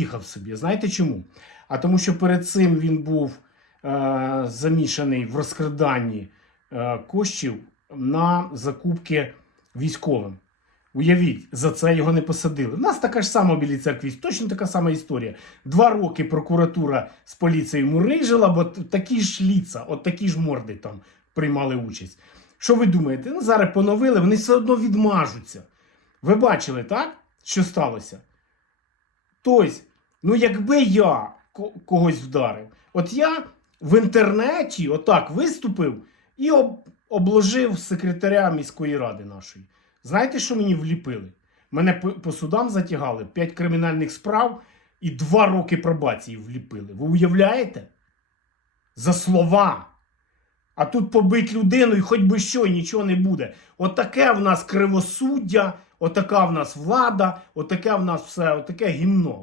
поїхав собі. Знаєте чому? А тому, що перед цим він був е, замішаний в розкраданні е, коштів на закупки військовим. Уявіть, за це його не посадили. У нас така ж сама в Білій церкві, точно така сама історія. Два роки прокуратура з поліцією мурижила, бо такі ж ліца, от такі ж морди там приймали участь. Що ви думаєте? Ну, зараз поновили, вони все одно відмажуться. Ви бачили, так? Що сталося? Тобто, ну якби я когось вдарив, от я в інтернеті отак виступив і об- обложив секретаря міської ради нашої. Знаєте, що мені вліпили? Мене по, судам затягали, 5 кримінальних справ і 2 роки пробації вліпили. Ви уявляєте? За слова. А тут побить людину і хоч би що, і нічого не буде. Отаке в нас кривосуддя, отака в нас влада, отаке в нас все, отаке гімно.